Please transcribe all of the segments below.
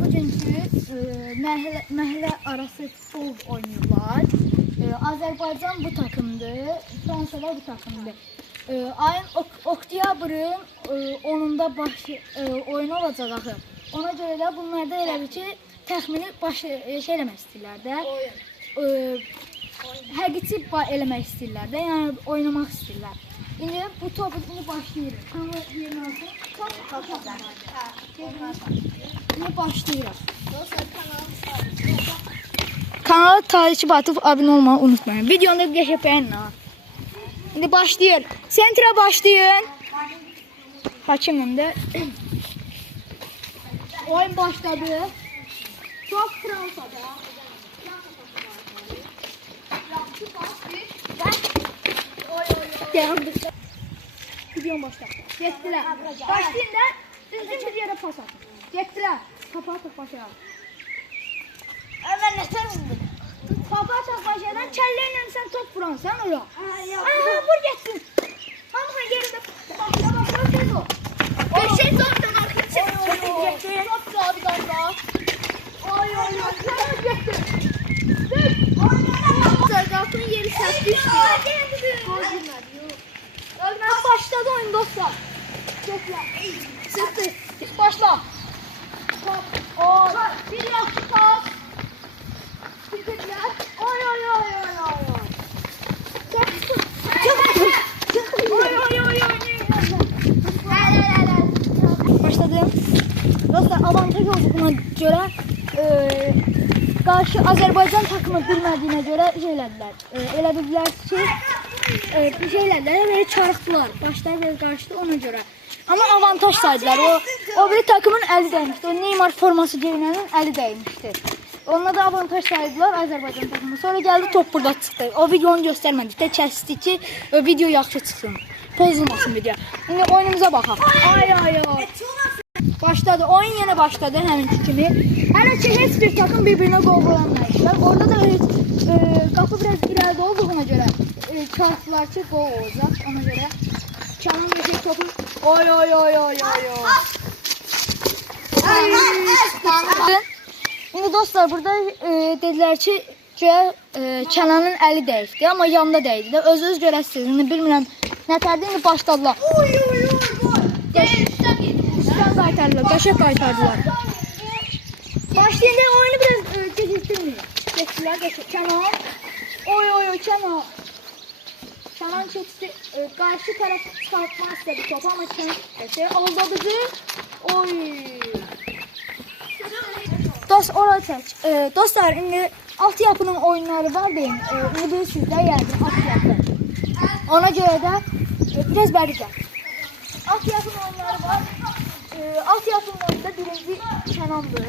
bugünkü məhəllə arası futbol oynayırlar. Azərbaycan bu takımdır, Fransada bu takımdır. Ayın oktyabrın 10'unda oyun olacaq axı. Ona görə də bunlarda elə bir ki, təxmini şey eləmək istəyirlər də. Həqiqi eləmək istəyirlər də, yəni oynamaq istəyirlər. İndi bu topu başlayırıq. Kanal yerini alsın. İndi başlayırıq. Kanala takip atıp abone olmayı unutmayın. Videonu da geçip beğenin ha. Şimdi başlayın. Sentra başlayın. Hakimim de. Oyun başladı. Top Fransa'da. Videom başladı. Gettiler. Başlayın da düzgün bir yere pas atın. Gettiler. Topu atıp başlayalım. Ben ne sanırım? Topu atıp başlayalım. Kelleyle sen top vuran sen ola. Vur geçsin. Hamha yerinde başla. Ses o. Beşe sonradan arkadaşım. Top abi galiba. Ay. Geçsin. Zargatın yeri sert düştü. Başladı oyun dostlar. Sıktı. Başla. Bir yaxşı pas. Bitirdiler. Oy. Başladım. Dostlar avantaj olduğuna göre karşı Azerbaycan takımı bilmediğine göre şeylerdiler. Elə bildilər ki, bir şeylerdiler böyle çarıktılar. Başlar biraz karşıdı ona göre. Ama avantaj saydılar. O bir takımın eli değmişti. O Neymar forması giyinənin eli değmişti. Onunla da avantaj saydılar Azerbaycan takımı. Sonra geldi top burada çıktı. O videonu göstermedik de kəsdi ki video yaxşı çıxsın. Pozulmasın video. Şimdi oyunumuza bakalım. Ay. Başladı. Oyun yine başladı həminki kimi. Hələ ki heç bir takım birbirine gol qoyamamışlar. Orada da kapı biraz ileride olduğuna göre çarptılar ki gol olacak. Ona göre Kenan geçecek topu. Oy. Şimdi dostlar burada dediler ki Kenan'ın eli değişti ama yanında değdi. Öz görəsiniz. Şimdi bilmirəm nətərdə indi başladılar. Üstten qaytardılar, qaşa qaytardılar. Başlayınca oyunu biraz geciktirmiyor. Geçtiler. Kenan. Oy Kenan. Kenan çekti. Karşı taraf çıkartmak istedi topu ama Kenan aldadıcı. Oy. Dostlar indi altyapının oyunları var deyin. İndi bilirsiniz də yerdir altyapı. Ona göre de biraz bəricə. Altyapının oyunları var. Altyapının oyunda birinci Kenan'dır.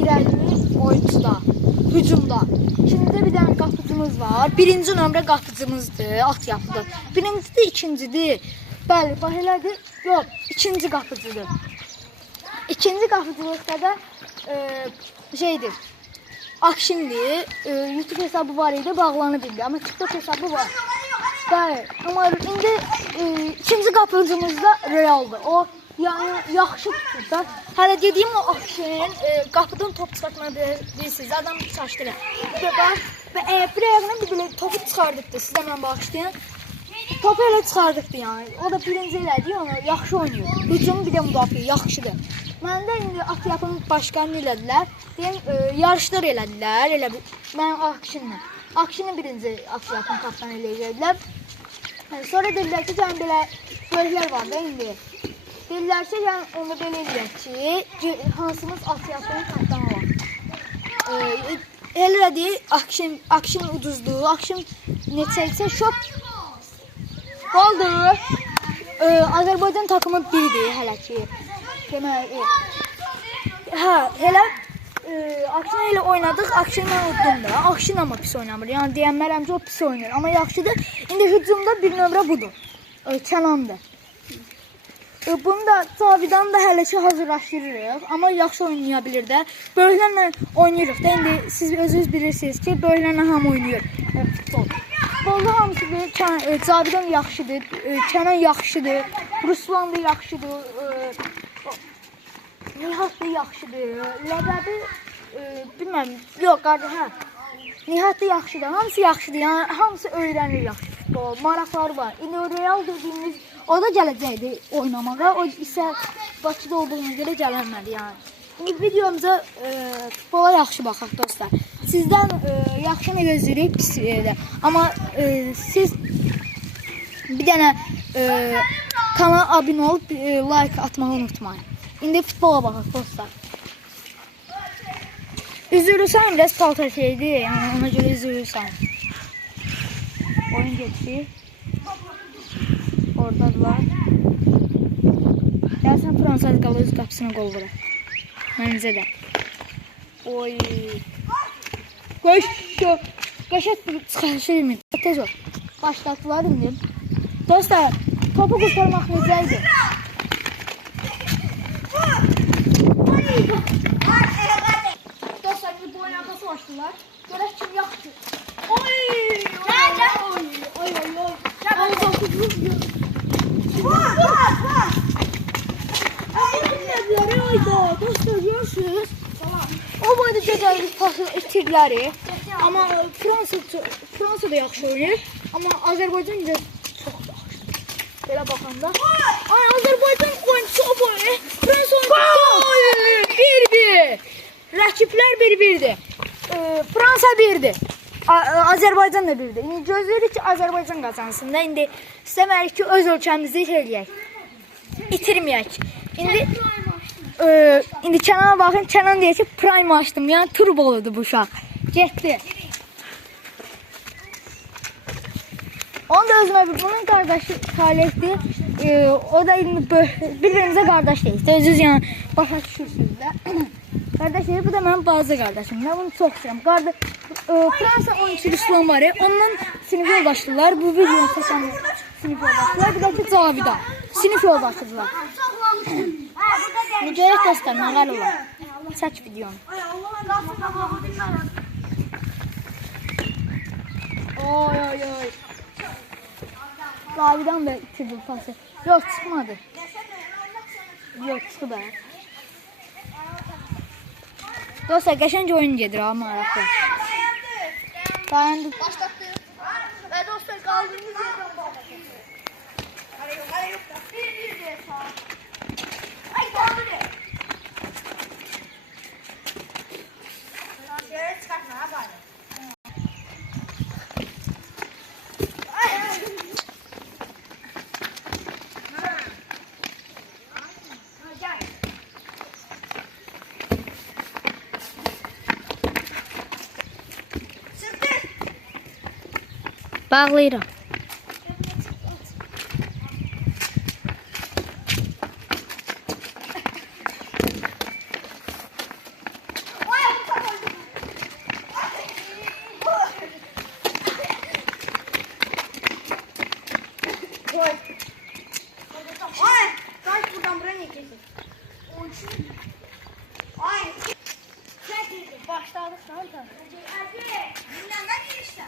İlerli oyuncuda. Hücumda. Şimdi de bir tane qapıcımız var. Birinci nömrə qapıcımızdır. Altyapıda. Birincisi de ikincidir. Bəli, bax elədir. Yox, ikinci qapıcıdır. İkinci qapıcılıqda da şeydir. Akşindir. YouTube hesabı var idi, bağlanıb indi. Ama TikTok hesabı var. Bəli, amma indi ikinci qapıcımız da Real'dır. O yani yaxşı tutur da. Hələ dediyim o Akşin qapıdan top çıxartmadı bilirsiniz. Adam saçdırır. Və bir ayağına bir belə topu çıxardıqdı. Sizə mən bağışlayın. Topu elə çıxardıqdı yəni. O da birinci elədi, onu yaxşı oynayır. Hücum bir də müdafiə yaxşıdır. Mən də indi Akyapın başqanını elədilər. Deyim, yarışlar elədilər. Elə mən Akşinlə birinci Akyapın kapitanı eləyəcəkdilər. Sonra dedilər ki, yəni belə bölüklər var da indi. Dedilər ki, yəni onu belə eləyək ki, hansımız Akyapın kapitanı var. Elədi, Akşin uduzdu. Akşin neçə şok. Qaldı. Azərbaycan takımı biridir hələ ki. Deməli, elə Akşin ilə oynadıq. Akşinlə udum da. Akşin amma pis oynamır. Yəni deyənmərəm ki, o pis oynayır. Amma yaxşıdır. İndi hücumda bir nömrə budur. Kenan'dır. Bunu da Cavidan da hələ ki hazırlaşdırırıq. Amma yaxşı oynaya bilir də. Böyüklərlə oynayırıq da. İndi siz özünüz bilirsiniz ki, böyüklərlə hamı oynayır futbol. Futbolda hamısı Cavidan yaxşıdır. Kenan yaxşıdır. Ruslan da yaxşıdır. Nihat Nihatlı yaxşıdır. Ləbəbi bilməm, yox qardaş, hə. Nihatlı yaxşıdır. Hamısı yaxşıdır. Yəni hamısı öyrənir yaxşı futbol. Maraqları var. İndi Real dediyimiz o da gələcəkdi oynamağa. O isə Bakıda olduğuna görə gəlmədi yəni. İndi videomuza futbola yaxşı baxaq dostlar. Sizdən yaxşını gözləyirik, pis də. Amma siz bir dənə kanala abunə olub like atmağı unutmayın. İndi futbola baxaq dostlar. Üzülürsən, biraz paltar şeydi, yəni ona görə üzülürsən. Oyun geçti. Oradadılar. Gəlsən Fransız qalı öz qapısına qol vurur. Mənizə də. Oy. Qəşət çıxarışı ümid. Tez ol. Başlatdılar indi. Dostlar, topu qurtarmaq necəydi? Dostlar, bir boyun arkası başladılar. Görək kim yaxşı. Oy! Oy! Dostlar, görürsünüz. O boyda gözəllik pası itirləri. Amma Fransa da yaxşı oynayır. Amma Azərbaycan da çox yaxşı. Belə baxanda. Ay, Azərbaycan oyuncusu o boyu. Fransa oyuncusu 1-1. Rəkiblər 1-1'dir. Fransa 1'dir. Azərbaycan da 1'dir. İndi gözləyirik ki, Azərbaycan qazansın da. İndi istəmərik ki, öz ölkəmizi eləyək. İtirməyək. İndi Kənana baxın, Kənan deyir ki, Prime açdım. Yəni turboludur bu uşaq. Getdi. Onu da özümə bunun qardaşı Salihdir. O da bir-birimizə qardaş deyik. Özünüz yəni başa düşürsünüz də. Qardaş deyir, bu da mənim bazı qardaşım. Mən bunu çox istəyirəm. Fransa oyunçu İslam var ya, ondan sinif yoldaşdılar. Bu videonu çəkən sinif yoldaşdılar. Bir də ki, Cavida. Sinif yoldaşdılar. Görək dostlar, nələr olar. Çək videonu. Oy. Cavidan da itirdi pası. Yox, çıxmadı. Yox, çıxdı bə. Dostlar, qəşəng oyun gedir ha, maraqlı. Dayandı. Başlatdı. Və dostlar, qaldığımız yerdən başlatdı. Bir deyə sağ. Ay, qaldı deyə. Yere çıxartma, ha, bari. Bağlayıram. Başladık zaten. Dinlenme girişten.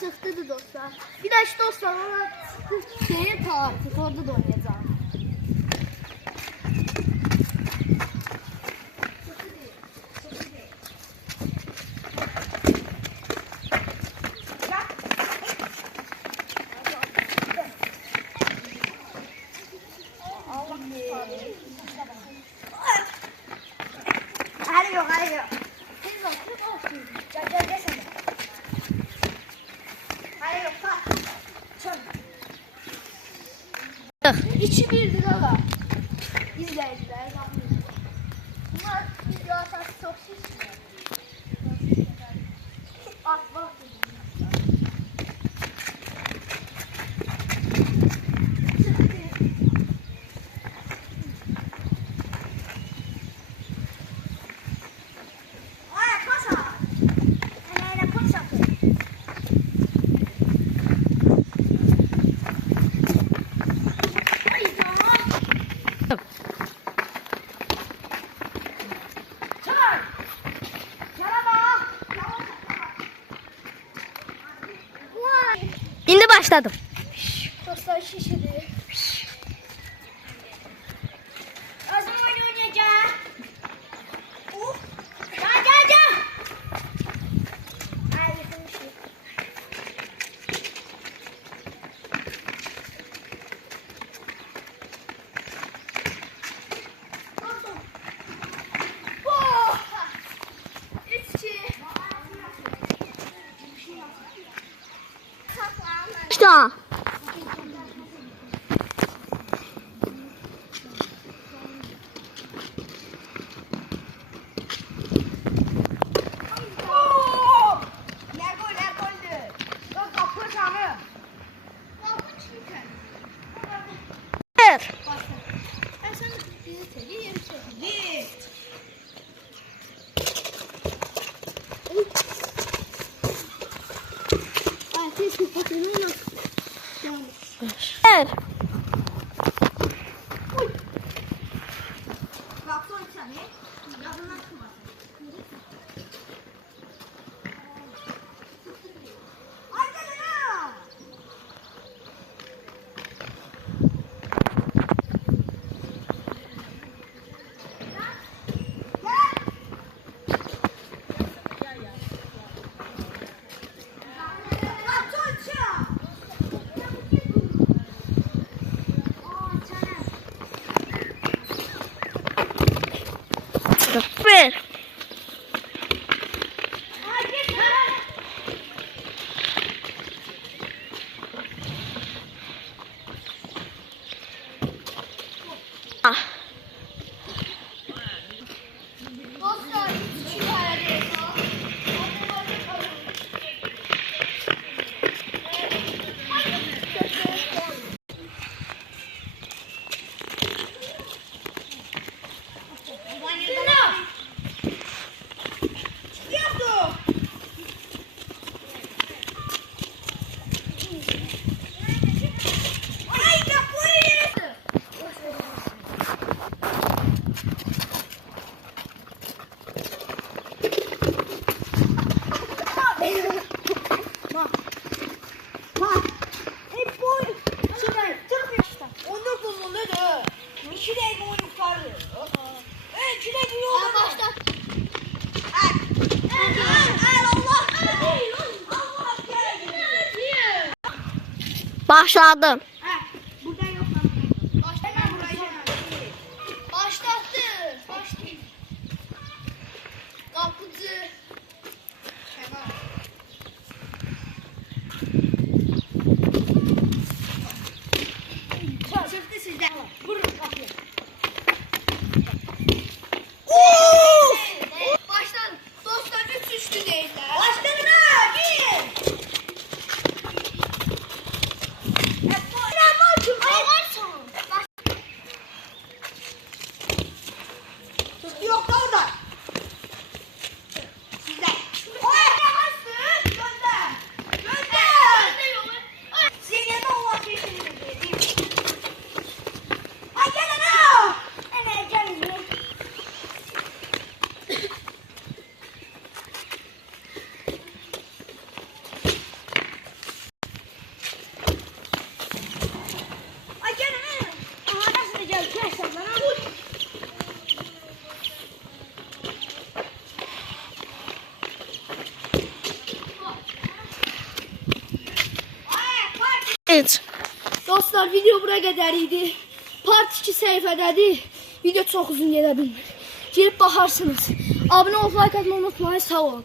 Çıktı dostlar. Bir de işte dostlar ona şeye tartık orada da oynayacağım. Hadi yok. Gel sen. Hadi yok. Çöl. İçi birdir aga. İzleyiciler. Bunlar video atarsa çok şişmiyor. At bak. Başladım. Dostlar şişidi. O zaman oynayacağım. Gel. Ay yıkılmışım. Başla. Bir. Bir. Bir. Ah. Dostlar, iki tane. Başladım. Başlattı. Kapıcı. Çıktı sizden. Vurun kapıyı. Başladı. Dostlar 3-3'lü değiller. Başladı ha. Gir. Yok orada. Sizden. Oraya bastın. Gönder. Senin Allah kesin. Ay gel ana. Evet gel. Ay gel ana. Aha nasıl gel? Kes bana. Evet. Dostlar video buraya kadar idi. Part 2 sayfadadır. Video çok uzun gelə bilmir. Girib baxarsınız. Abunə olub like atmayı unutmayın. Sağ olun.